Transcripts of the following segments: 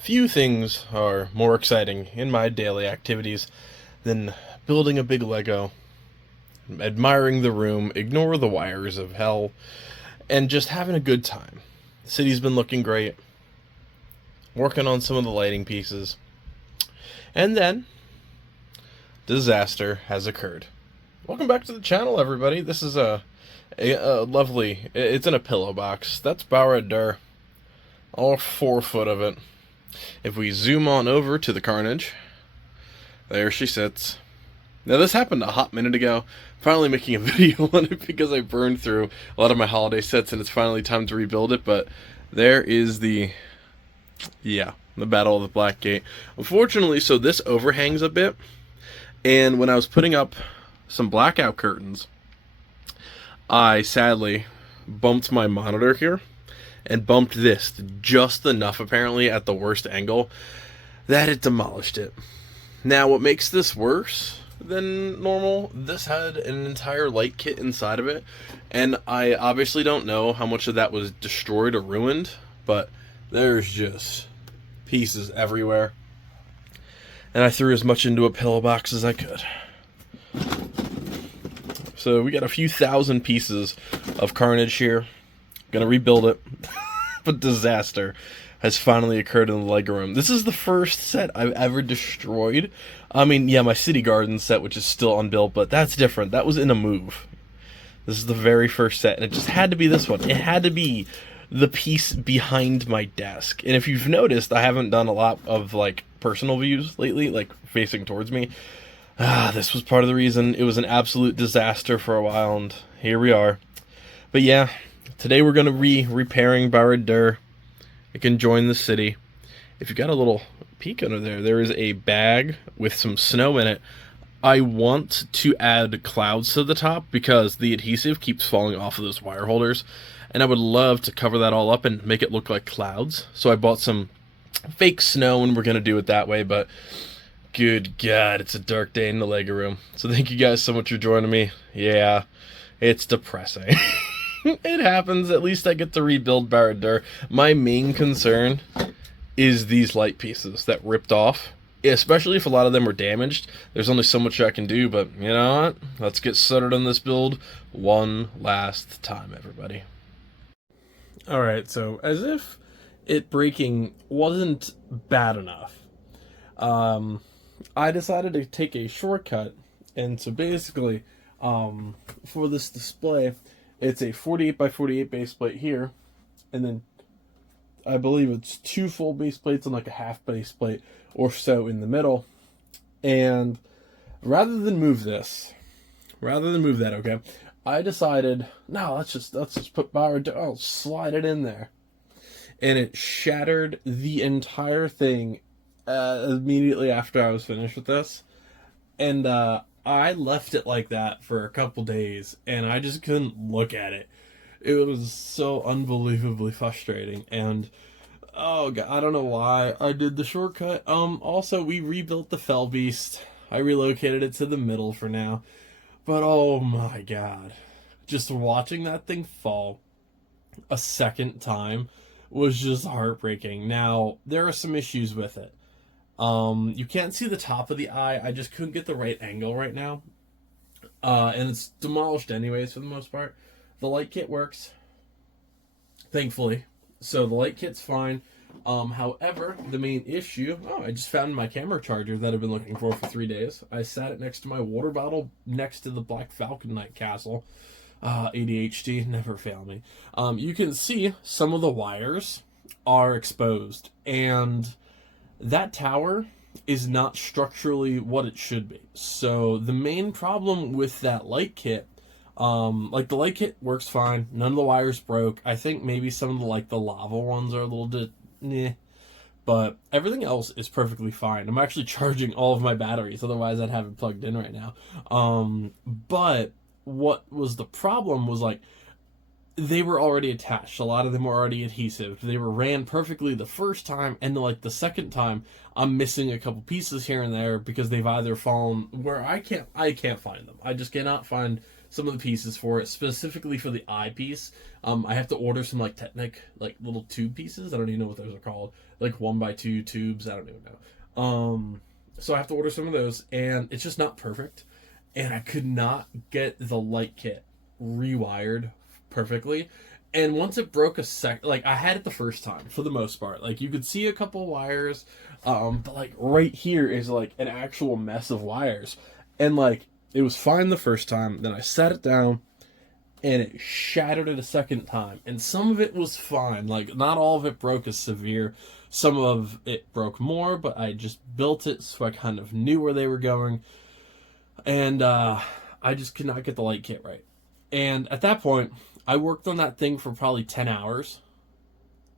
Few things are more exciting in my daily activities than building a big Lego, admiring the room, ignore the wires of hell, and just having a good time. The city's been looking great, working on some of the lighting pieces, and then disaster has occurred. Welcome back to the channel, everybody. This is a lovely. It's in a pillow box. That's Barad-Dur, all 4 foot of it. If we zoom on over to the carnage, there she sits. Now this happened a hot minute ago. Finally making a video on it because I burned through a lot of my holiday sets and it's finally time to rebuild it. But there is the Battle of the Black Gate. Unfortunately, so this overhangs a bit, and when I was putting up some blackout curtains, I sadly bumped my monitor here and bumped this just enough, apparently at the worst angle, that it demolished it. Now, what makes this worse than normal, this had an entire light kit inside of it, and I obviously don't know how much of that was destroyed or ruined, but there's just pieces everywhere. And I threw as much into a pillow box as I could. So we got a few thousand pieces of carnage here. Gonna rebuild it. But disaster has finally occurred in the Lego room. This is the first set I've ever destroyed. I mean, yeah, my City Garden set, which is still unbuilt, but that's different. That was in a move. This is the very first set, and it just had to be this one. It had to be the piece behind my desk. And if you've noticed, I haven't done a lot of, like, personal views lately, like, facing towards me. This was part of the reason. It was an absolute disaster for a while, and here we are. But yeah, today we're going to be repairing Barad-Dur. It can join the city. If you got a little peek under there, there is a bag with some snow in it. I want to add clouds to the top because the adhesive keeps falling off of those wire holders, and I would love to cover that all up and make it look like clouds. So I bought some fake snow, and we're going to do it that way, but good God, it's a dark day in the Lego room. So thank you guys so much for joining me. Yeah, it's depressing. It happens. At least I get to rebuild Barad-Dur. My main concern is these light pieces that ripped off, especially if a lot of them were damaged. There's only so much I can do, but you know what? Let's get started on this build one last time, everybody. Alright, so as if it breaking wasn't bad enough, I decided to take a shortcut, and so basically, for this display, it's a 48 by 48 base plate here, and then I believe it's 2 full base plates and like a half base plate or so in the middle. And rather than move that, okay, I decided, no, let's just put Barad-Dur, I'll slide it in there. And it shattered the entire thing immediately after I was finished with this. And I left it like that for a couple days, and I just couldn't look at it. It was so unbelievably frustrating, and oh God, I don't know why I did the shortcut. Also, we rebuilt the Fell Beast. I relocated it to the middle for now, but oh my God, just watching that thing fall a second time was just heartbreaking. Now, there are some issues with it. You can't see the top of the eye. I just couldn't get the right angle right now. And it's demolished anyways for the most part. The light kit works, thankfully. So the light kit's fine. However, the main issue, I just found my camera charger that I've been looking for 3 days. I sat it next to my water bottle next to the Black Falcon Night Castle. ADHD, never fail me. You can see some of the wires are exposed, and that tower is not structurally what it should be. So the main problem with that light kit, like the light kit works fine. None of the wires broke. I think maybe some of the lava ones are a little bit but everything else is perfectly fine. I'm actually charging all of my batteries, otherwise I'd have it plugged in right now. But what was the problem was, like, they were already attached. A lot of them were already adhesive. They were ran perfectly the first time, and the second time, I'm missing a couple pieces here and there because they've either fallen where I can't find them. I just cannot find some of the pieces for it, specifically for the eyepiece. I have to order some like Technic like little tube pieces. I don't even know what those are called, like 1x2 tubes. I don't even know. So I have to order some of those, and it's just not perfect. And I could not get the light kit rewired perfectly. And once it broke like I had it the first time for the most part. Like you could see a couple wires, but like right here is like an actual mess of wires. And like it was fine the first time, then I set it down and it shattered it a second time. And some of it was fine. Like not all of it broke as severe. Some of it broke more, but I just built it so I kind of knew where they were going. And I just could not get the light kit right. And at that point, I worked on that thing for probably 10 hours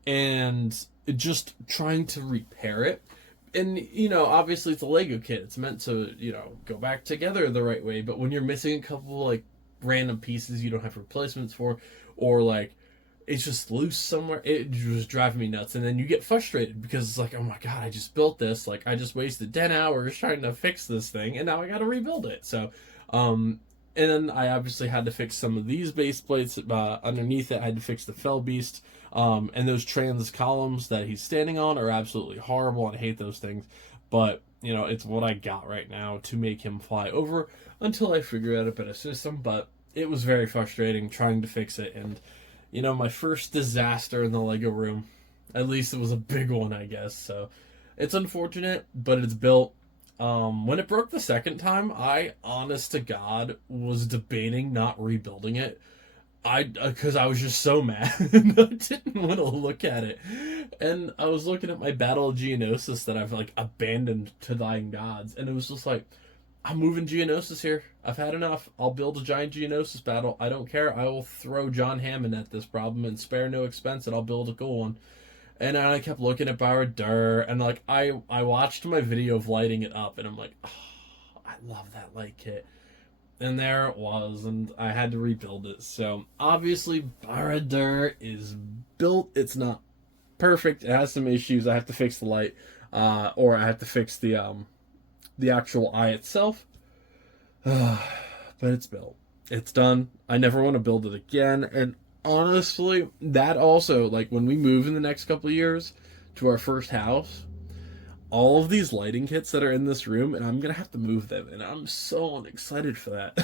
and just trying to repair it. And, you know, obviously it's a Lego kit. It's meant to, you know, go back together the right way. But when you're missing a couple, like, random pieces you don't have replacements for, or, like, it's just loose somewhere, it was driving me nuts. And then you get frustrated because it's like, oh my God, I just built this. Like, I just wasted 10 hours trying to fix this thing, and now I got to rebuild it. So, and then I obviously had to fix some of these base plates underneath it. I had to fix the Fell Beast. And those trans columns that he's standing on are absolutely horrible. And I hate those things. But, you know, it's what I got right now to make him fly over until I figure out a better system. But it was very frustrating trying to fix it. And, you know, my first disaster in the Lego room, at least it was a big one, I guess. So it's unfortunate, but it's built. When it broke the second time, I, honest to God, was debating not rebuilding it. Because I was just so mad. And I didn't want to look at it. And I was looking at my Battle of Geonosis that I've, like, abandoned to dying gods. And it was just like, I'm moving Geonosis here. I've had enough. I'll build a giant Geonosis battle. I don't care. I will throw John Hammond at this problem and spare no expense, and I'll build a cool one. And I kept looking at Barad-Dur, and like I watched my video of lighting it up, and I'm like, oh, I love that light kit. And there it was, and I had to rebuild it. So obviously Barad-Dur is built. It's not perfect. It has some issues. I have to fix the light, or I have to fix the actual eye itself. But it's built. It's done. I never want to build it again, and honestly, that also, like, when we move in the next couple of years to our first house, all of these lighting kits that are in this room, and I'm gonna have to move them, and I'm so excited for that.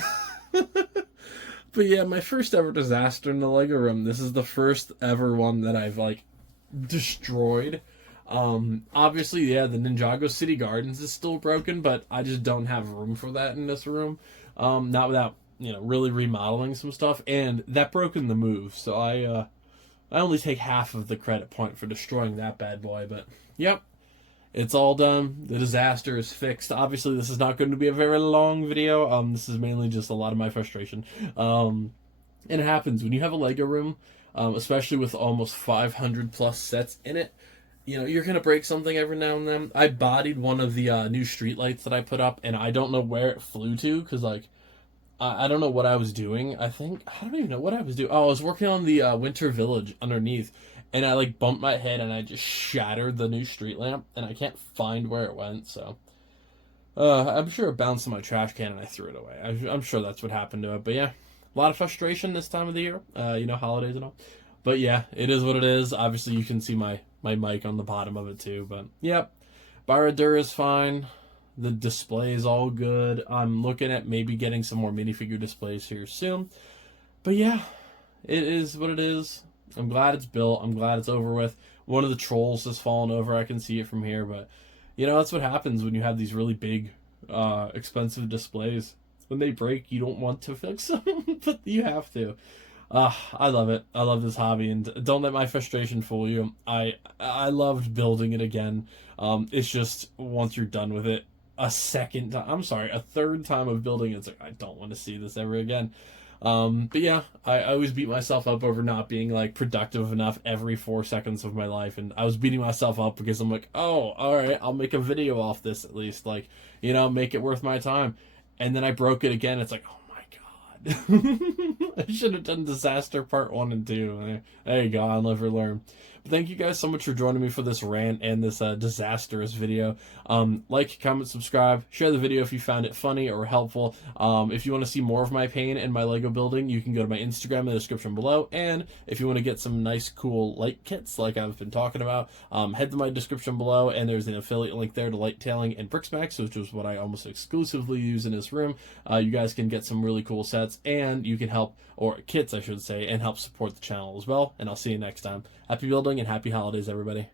But yeah, my first ever disaster in the Lego room. This is the first ever one that I've, like, destroyed. Obviously, yeah, the Ninjago City Gardens is still broken, but I just don't have room for that in this room. Not without, you know, really remodeling some stuff, and that broke in the move, so I only take half of the credit point for destroying that bad boy, but yep, it's all done. The disaster is fixed. Obviously, this is not going to be a very long video. This is mainly just a lot of my frustration. And it happens when you have a Lego room, especially with almost 500 plus sets in it. You know, you're going to break something every now and then. I bodied one of the new streetlights that I put up, and I don't know where it flew to, because, like, I don't know what I was doing. I don't even know what I was doing. Oh, I was working on the Winter Village underneath, and I, like, bumped my head, and I just shattered the new street lamp, and I can't find where it went, so. I'm sure it bounced in my trash can, and I threw it away. I'm sure that's what happened to it, but yeah. A lot of frustration this time of the year, you know, holidays and all. But yeah, it is what it is. Obviously, you can see my mic on the bottom of it, too, but yep. Barad-Dur is fine. The display is all good. I'm looking at maybe getting some more minifigure displays here soon. But yeah, it is what it is. I'm glad it's built. I'm glad it's over with. One of the trolls has fallen over. I can see it from here. But, you know, that's what happens when you have these really big, expensive displays. When they break, you don't want to fix them, but you have to. I love it. I love this hobby, and don't let my frustration fool you. I loved building it again. It's just, once you're done with it, a third time of building it, it's like, I don't want to see this ever again. But yeah, I always beat myself up over not being, like, productive enough every 4 seconds of my life, and I was beating myself up because I'm like, oh, alright, I'll make a video off this at least, like, you know, make it worth my time. And then I broke it again. It's like, oh my God. I should have done Disaster Part 1 and 2. There you go, I'll never learn. thank you guys so much for joining me for this rant and this disastrous video. Like, comment, subscribe, share the video if you found it funny or helpful. If you want to see more of my pain and my Lego building, you can go to my Instagram in the description below. And if you want to get some nice, cool light kits like I've been talking about, head to my description below, and there's an affiliate link there to light tailing and Bricksmax, which is what I almost exclusively use in this room. You guys can get some really cool sets, and you can help, or kits I should say, and help support the channel as well. And I'll see you next time. Happy building and happy holidays, everybody.